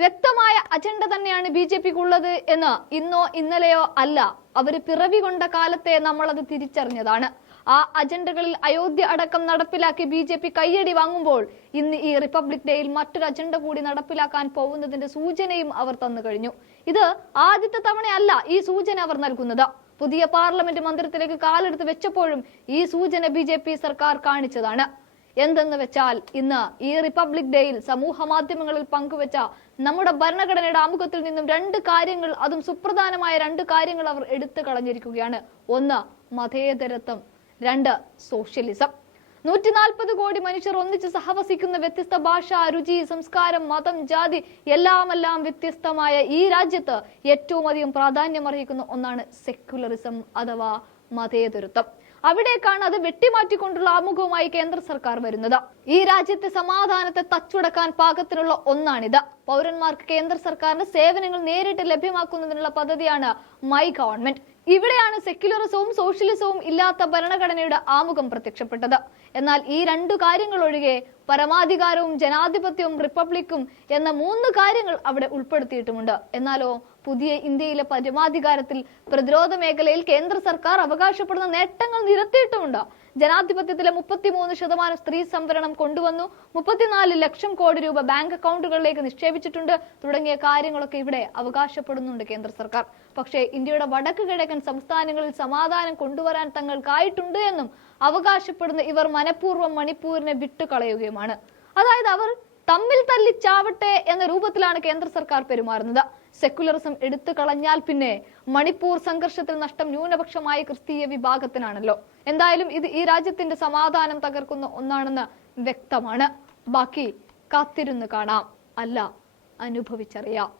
വ്യക്തമായ അജണ്ട തന്നെയാണ് B J പിക്ക് ഉള്ളത് എന്ന് ഇന്നോ ഇന്നലെയോ അല്ല അവർ പിറവി കൊണ്ട കാലത്തെ നമ്മളത് തിരിച്ചറിഞ്ഞതാണ്. ആ അജണ്ടകളിൽ അയോധ്യ അടക്കം നടപ്പിലാക്കി ബി ജെ പി കയ്യടി വാങ്ങുമ്പോൾ ഇന്ന് ഈ റിപ്പബ്ലിക് ഡേയിൽ മറ്റൊരു അജണ്ട കൂടി നടപ്പിലാക്കാൻ പോകുന്നതിന്റെ സൂചനയും അവർ തന്നു കഴിഞ്ഞു. ഇത് ആദ്യത്തെ തവണയല്ല ഈ സൂചന അവർ നൽകുന്നത്. പുതിയ പാർലമെന്റ് മന്ദിരത്തിലേക്ക് കാലെടുത്ത് വെച്ചപ്പോഴും ഈ സൂചന ബി സർക്കാർ കാണിച്ചതാണ്. എന്തെന്ന് വെച്ചാൽ ഇന്ന് ഈ റിപ്പബ്ലിക് ഡേയിൽ സമൂഹ മാധ്യമങ്ങളിൽ പങ്കുവെച്ച നമ്മുടെ ഭരണഘടനയുടെ ആമുഖത്തിൽ നിന്നും രണ്ട് കാര്യങ്ങൾ അതും സുപ്രധാനമായ രണ്ട് കാര്യങ്ങൾ അവർ എടുത്തു കളഞ്ഞിരിക്കുകയാണ്. ഒന്ന് മതേതരത്വം. രണ്ട് സോഷ്യലിസം. നൂറ്റി നാൽപ്പത് കോടി മനുഷ്യർ ഒന്നിച്ച് സഹവസിക്കുന്ന വ്യത്യസ്ത ഭാഷ രുചി സംസ്കാരം മതം ജാതി എല്ലാമെല്ലാം വ്യത്യസ്തമായ ഈ രാജ്യത്ത് ഏറ്റവും അധികം പ്രാധാന്യം അർഹിക്കുന്ന ഒന്നാണ് സെക്യുലറിസം അഥവാ മതേതരത്വം. അവിടേക്കാണ് അത് വെട്ടിമാറ്റിക്കൊണ്ടുള്ള ആമുഖവുമായി കേന്ദ്ര സർക്കാർ വരുന്നത്. ഈ രാജ്യത്തെ സമാധാനത്തെ തച്ചുടക്കാൻ പാകത്തിനുള്ള ഒന്നാണിത്. പൗരന്മാർക്ക് കേന്ദ്ര സർക്കാരിന്റെ സേവനങ്ങൾ നേരിട്ട് ലഭ്യമാക്കുന്നതിനുള്ള പദ്ധതിയാണ് മൈ ഗവൺമെന്റ്. ഇവിടെയാണ് സെക്യുലറിസവും സോഷ്യലിസവും ഇല്ലാത്ത ഭരണഘടനയുടെ ആമുഖം പ്രത്യക്ഷപ്പെട്ടത്. എന്നാൽ ഈ രണ്ടു കാര്യങ്ങൾ ഒഴികെ പരമാധികാരവും ജനാധിപത്യവും റിപ്പബ്ലിക്കും എന്ന മൂന്ന് കാര്യങ്ങൾ അവിടെ ഉൾപ്പെടുത്തിയിട്ടുമുണ്ട്. എന്നാലോ പുതിയ ഇന്ത്യയിലെ പരമാധികാരത്തിൽ പ്രതിരോധ മേഖലയിൽ കേന്ദ്ര സർക്കാർ അവകാശപ്പെടുന്ന നേട്ടങ്ങൾ നിരത്തിയിട്ടുമുണ്ട്. ജനാധിപത്യത്തിലെ മുപ്പത്തിമൂന്ന് ശതമാനം സ്ത്രീ സംവരണം കൊണ്ടുവന്നു. മുപ്പത്തിനാല് ലക്ഷം കോടി രൂപ ബാങ്ക് അക്കൗണ്ടുകളിലേക്ക് നിക്ഷേപിച്ചിട്ടുണ്ട്. തുടങ്ങിയ കാര്യങ്ങളൊക്കെ ഇവിടെ അവകാശപ്പെടുന്നുണ്ട് കേന്ദ്ര സർക്കാർ. പക്ഷേ ഇന്ത്യയുടെ വടക്ക് കിഴക്കൻ സംസ്ഥാനങ്ങളിൽ സമാധാനം കൊണ്ടുവരാൻ തങ്ങൾക്കായിട്ടുണ്ട് എന്നും അവകാശപ്പെടുന്ന ഇവർ മനഃപൂർവം മണിപ്പൂരിനെ വിട്ടുകളയുകയുമാണ്. അതായത് അവർ തമ്മിൽ തല്ലി ചാവട്ടെ എന്ന രൂപത്തിലാണ് കേന്ദ്ര സർക്കാർ പെരുമാറുന്നത്. സെക്കുലറിസം എടുത്തു കളഞ്ഞാൽ പിന്നെ മണിപ്പൂർ സംഘർഷത്തിൽ നഷ്ടം ന്യൂനപക്ഷമായ ക്രിസ്തീയ വിഭാഗത്തിനാണല്ലോ. എന്തായാലും ഇത് ഈ രാജ്യത്തിന്റെ സമാധാനം തകർക്കുന്ന ഒന്നാണെന്ന് വ്യക്തമാണ്. ബാക്കി കാത്തിരുന്ന് കാണാം. അല്ല അനുഭവിച്ചറിയാം.